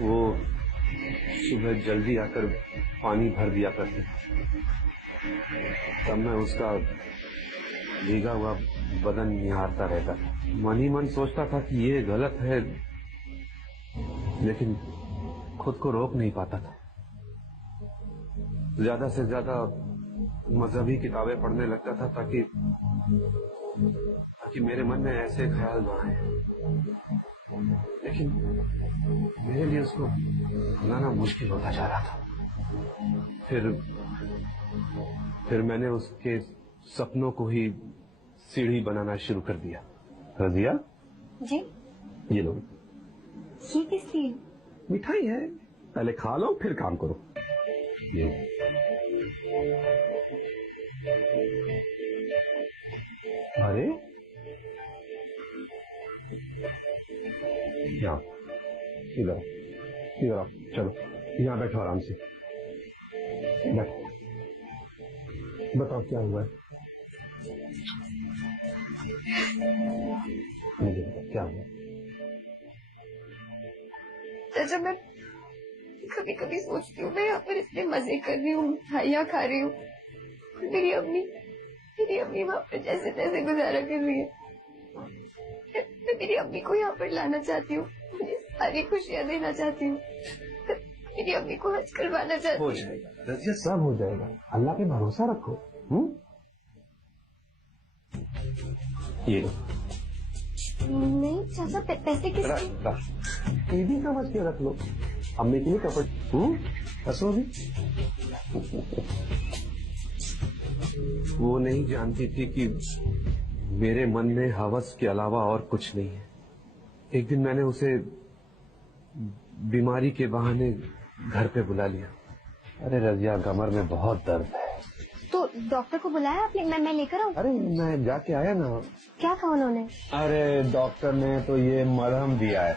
वो सुबह जल्दी आकर पानी भर दिया करते, तब मैं उसका भीगा हुआ बदन निहारता रहता। मन ही मन सोचता था कि ये गलत है, लेकिन खुद को रोक नहीं पाता था। ज्यादा से ज्यादा मजहबी किताबें पढ़ने लगता था ताकि मेरे मन में ऐसे ख्याल ना आए, लेकिन मेरे लिए उसको भुलाना मुश्किल होता जा रहा था। फिर मैंने उसके सपनों को ही सीढ़ी बनाना शुरू कर दिया। रजिया जी, ये लो। ये किस लिए? मिठाई है, पहले खा लो फिर काम करो। ये अरे यहाँ इधर आओ, चलो यहाँ बैठो आराम से। बैठो, बताओ क्या हुआ है? मुझे बताओ क्या हुआ? चाचा, मैं कभी कभी सोचती हूँ मैं यहाँ पर इतने मजे कर रही हूँ, मिठाइयाँ खा रही हूँ, मेरी अम्मी वहाँ पर जैसे तैसे गुजारा कर रही है। मैं मेरी अम्मी को यहाँ पर लाना चाहती हूँ, मुझे सारी खुशियाँ देना चाहती हूँ, मेरी अम्मी को हज करवाना चाहती हूँ। हो जाएगा रजिया, सब हो जाएगा, अल्लाह पे भरोसा रखो। ये लो। नहीं चाचा, पैसे किसके? ईदी समझ के रख लो, अम्मी के लिए कपड़े। हंसो भी। वो नहीं जानती थी कि मेरे मन में हवस के अलावा और कुछ नहीं है। एक दिन मैंने उसे बीमारी के बहाने घर पे बुला लिया। अरे रजिया, कमर में बहुत दर्द है। तो डॉक्टर को बुलाया आपने? मैं लेकर आऊं? अरे मैं जाके आया ना। क्या कहा उन्होंने? अरे डॉक्टर ने तो ये मरहम दिया है।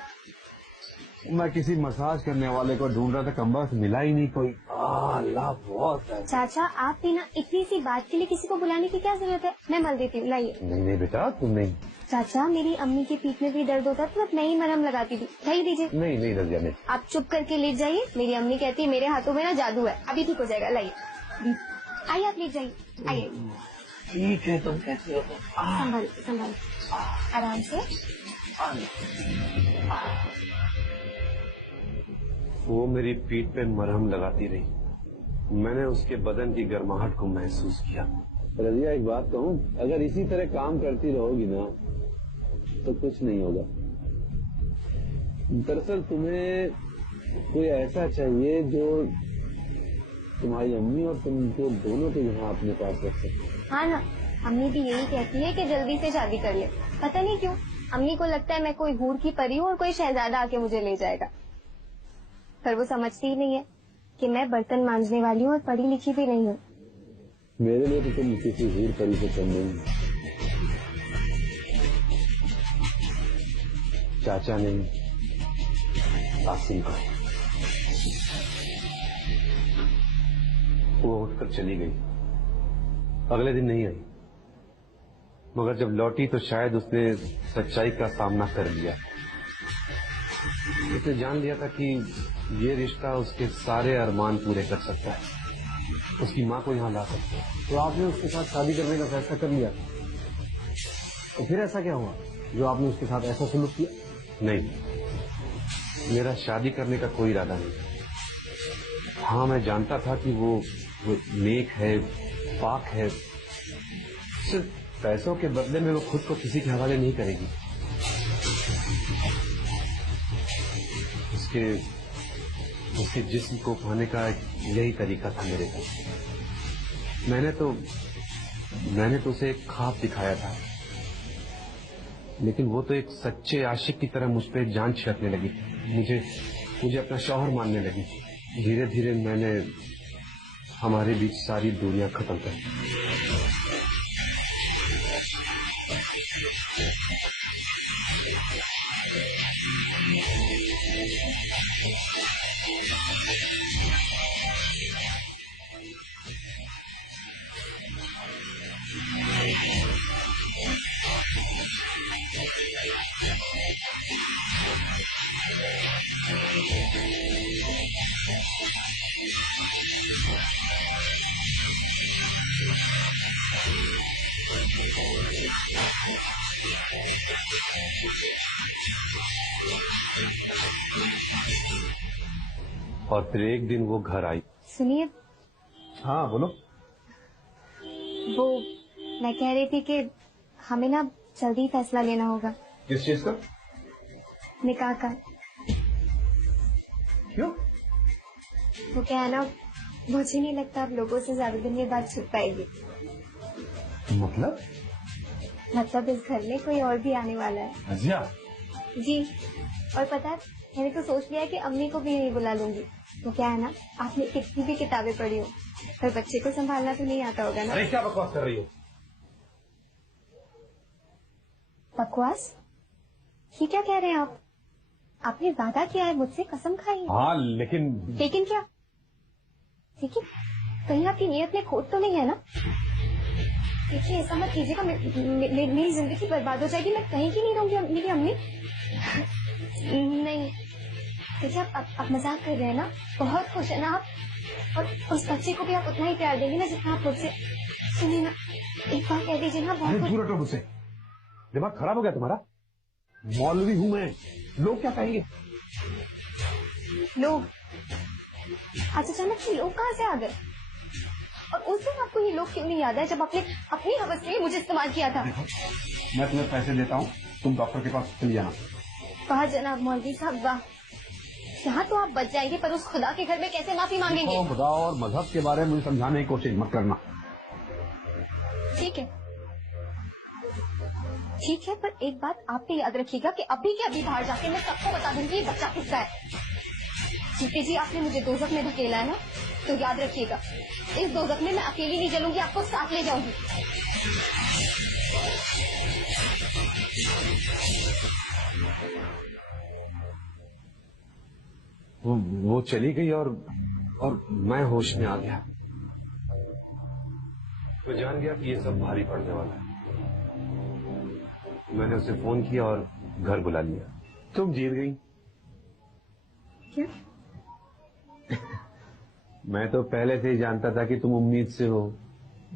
मैं किसी मसाज करने वाले को ढूंढ रहा था, कम्बख्त मिला ही नहीं कोई। अल्लाह बहुत है। चाचा, आप भी ना इतनी सी बात के लिए किसी को बुलाने की क्या जरूरत है? मैं मल देती हूँ, लाइए। नहीं बेटा, तुम नहीं। चाचा, मेरी अम्मी की पीठ में भी दर्द होता तो मैं ही मरहम लगाती थी, लाइए दीजिए। नहीं रजिया, नहीं। आप चुप करके लेट जाइए, मेरी अम्मी कहती है मेरे हाथों में ना जादू है, अभी ठीक हो जाएगा, लाइए। आइए आप लेट जाइए, आइए। ठीक है, तुम कैसे हो? संभाल आराम से। वो मेरी पीठ पे मरहम लगाती रही, मैंने उसके बदन की गर्माहट को महसूस किया। रजिया, एक बात कहूं, अगर इसी तरह काम करती रहोगी ना तो कुछ नहीं होगा। दरअसल तुम्हें कोई ऐसा चाहिए जो तुम्हारी अम्मी और तुमको दोनों को यहाँ अपने पास रख सके। हाँ ना, अम्मी भी यही कहती है कि जल्दी से शादी कर ले। पता नहीं क्यों अम्मी को लगता है मैं कोई हूर की परी हूँ और कोई शहजादा आके मुझे ले जाएगा, पर वो समझती ही नहीं है कि मैं बर्तन मांजने वाली हूँ और पढ़ी लिखी भी नहीं हूँ। मेरे लिए तो तुम किसी हूर परी से कम नहीं। चाचा ने आसिम को, वो उठकर चली गई। अगले दिन नहीं आई, मगर जब लौटी तो शायद उसने सच्चाई का सामना कर लिया। उसने जान लिया था कि ये रिश्ता उसके सारे अरमान पूरे कर सकता है, उसकी माँ को यहाँ ला सकता है। तो आपने उसके साथ शादी करने का फैसला कर लिया, तो फिर ऐसा क्या हुआ जो आपने उसके साथ ऐसा सलूक किया? नहीं, मेरा शादी करने का कोई इरादा नहीं। हाँ, मैं जानता था कि वो नेक है, पाक है, सिर्फ पैसों के बदले में वो खुद को किसी के हवाले नहीं करेगी। उसके जिस्म को पाने का यही तरीका था मेरे पास। मैंने तो उसे एक ख्वाब दिखाया था, लेकिन वो तो एक सच्चे आशिक की तरह मुझ पे जान छिड़कने लगी, मुझे अपना शौहर मानने लगी। धीरे धीरे मैंने हमारे बीच सारी दूरियां खत्म कर दी। और फिर एक दिन वो घर आई। सुनिए, हाँ बोलो। वो मैं कह रही थी कि हमें ना जल्दी फैसला लेना होगा। किस चीज का? निकाह का। क्यों? वो क्या है ना, मुझे नहीं लगता अब लोगों से ज्यादा दिन ये बात छुप पाएगी। मतलब इस घर में कोई और भी आने वाला है। रजिया? जी, और पता है, मैंने तो सोच लिया कि अम्मी को भी नहीं बुला लूंगी। तो क्या है ना, आपने कितनी भी किताबें पढ़ी हो, पर बच्चे को संभालना तो नहीं आता होगा ना। अरे क्या बकवास कर रही हो? बकवास? ये क्या कह रहे हैं आप? आपने वादा किया है मुझसे, कसम खाई है। हाँ लेकिन क्या? लेकिन कहीं आपकी नीयत में खोट तो नहीं है ना? देखिए, ऐसा मत कीजिएगा, मेरी जिंदगी बर्बाद हो जाएगी। मैं कहीं की नहीं रहूंगी मेरी अम्मी। नहीं, देखिए आप मजाक कर रहे हैं ना? बहुत खुश है ना आप? और उस बच्चे को भी आप उतना ही प्यार देंगे ना जितना आप मुझसे। सुनिए ना, एक बार कह दीजिए ना। बहुत दूर हटो मुझसे। दिमाग खराब हो गया तुम्हारा? मौलवी हूँ मैं, लोग क्या कहेंगे? लोग? आज अचानक से लोग कहाँ से आ गए? और उस दिन आपको ये लोग क्यों नहीं याद है जब आपने अपनी हवस में मुझे इस्तेमाल किया था? मैं तुम्हें पैसे देता हूँ, तुम डॉक्टर के पास चली जाना। वाह जनाब मौलवी साहब, वाह। यहाँ तो आप बच जाएंगे, पर उस खुदा के घर में कैसे माफी मांगेंगे? खुदा और मजहब के बारे में मुझे समझाने की कोशिश मत करना। ठीक है, ठीक है, पर एक बात आप भी याद रखिएगा कि अभी के अभी बाहर जाके मैं सबको बता दूंगी ये बच्चा किसका है। जीते जी आपने मुझे दोजख में धकेला है ना, तो याद रखिएगा, इस दोजख में मैं अकेली नहीं जलूंगी, आपको साथ ले जाऊंगी। वो चली गई और मैं होश में आ गया। तो जान गया कि ये सब भारी पड़ने वाला है। मैंने उसे फोन किया और घर बुला लिया। तुम जीत गई। क्या? मैं तो पहले से ही जानता था कि तुम उम्मीद से हो।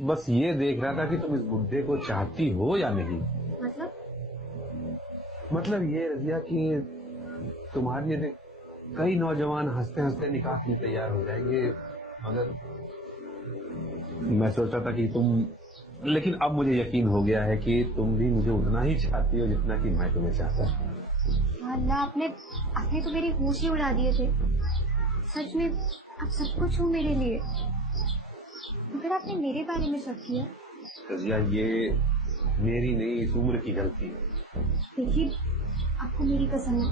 बस ये देख रहा था कि तुम इस बुड्ढे को चाहती हो या नहीं। मतलब ये रजिया कि तुम्हारे लिए कई नौजवान हंसते हंसते निकाह के लिए तैयार हो जाएंगे, मगर मैं सोचता था कि तुम, लेकिन अब मुझे यकीन हो गया है कि तुम भी मुझे उतना ही चाहती हो जितना कि मैं तुम्हें चाहता हूँ। अल्लाह, आपने तो मेरी होश ही उड़ा दिए थे। सच में आप सब कुछ हो मेरे लिए, मगर आपने मेरे बारे में शक किया। रजिया, ये मेरी नहीं, इस उम्र की गलती है। देखिए, आपको मेरी कसम है,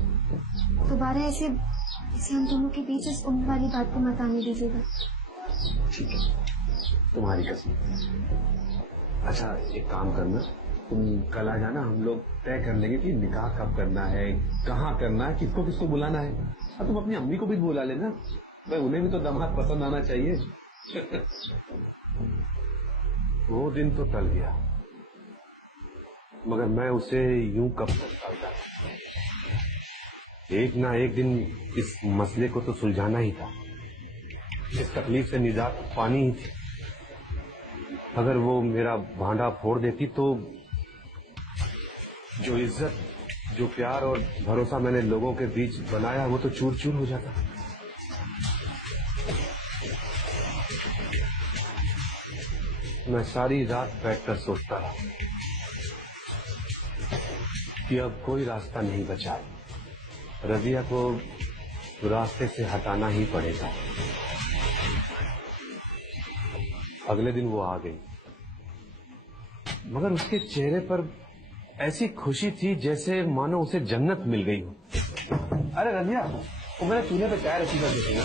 दोबारा ऐसे हम दोनों के बीच इस उम्र वाली बात को मत आने दीजिएगा। ठीक है, तुम्हारी कसम। अच्छा एक काम करना, तुम कल आ जाना, हम लोग तय कर लेंगे कि निकाह कब करना है, कहाँ करना है, किसको किसको बुलाना है। और तुम अपनी अम्मी को भी बुला लेना, भाई उन्हें भी तो दामाद पसंद आना चाहिए। वो दिन तो टल गया, मगर मैं उसे यूं कब तक टालता। एक ना एक दिन इस मसले को तो सुलझाना ही था। इस तकलीफ से निजात पानी ही थी। अगर वो मेरा भांडा फोड़ देती तो जो इज्जत, जो प्यार और भरोसा मैंने लोगों के बीच बनाया, वो तो चूर चूर हो जाता। मैं सारी रात बैठकर सोचता रहा कि अब कोई रास्ता नहीं बचा। रजिया को रास्ते से हटाना ही पड़ेगा। अगले दिन वो आ गई, मगर उसके चेहरे पर ऐसी खुशी थी जैसे मानो उसे जन्नत मिल गई हो। अरे रजिया, वो मेरे चूल्हे पे चाय रखी कर देती ना।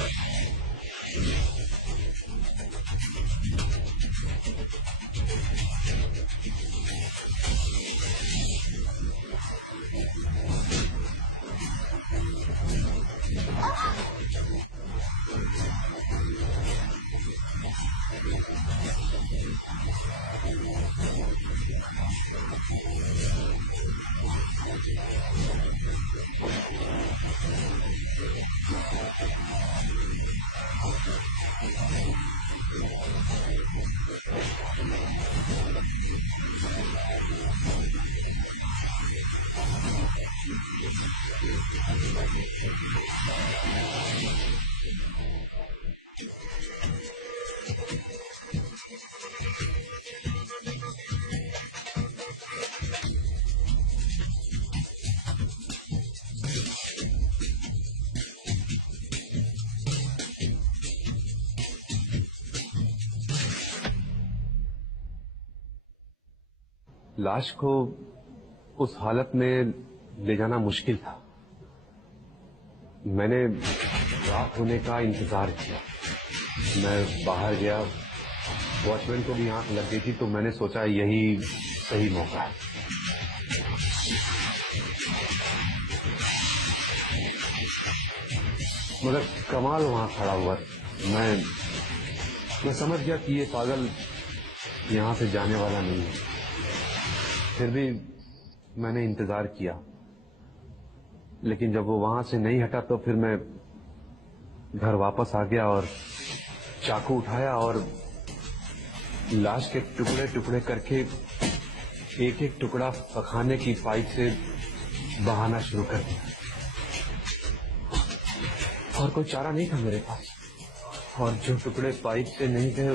लाश को उस हालत में ले जाना मुश्किल था। मैंने रात होने का इंतजार किया। मैं बाहर गया, वॉचमैन को भी आंख लग गई थी, तो मैंने सोचा यही सही मौका है। मगर कमाल वहां खड़ा हुआ। मैं समझ गया कि ये पागल यहां से जाने वाला नहीं है। फिर भी मैंने इंतजार किया, लेकिन जब वो वहां से नहीं हटा तो फिर मैं घर वापस आ गया और चाकू उठाया और लाश के टुकड़े टुकड़े करके एक एक टुकड़ा पखाने की पाइप से बहाना शुरू कर दिया। और कोई चारा नहीं था मेरे पास, और जो टुकड़े पाइप से नहीं थे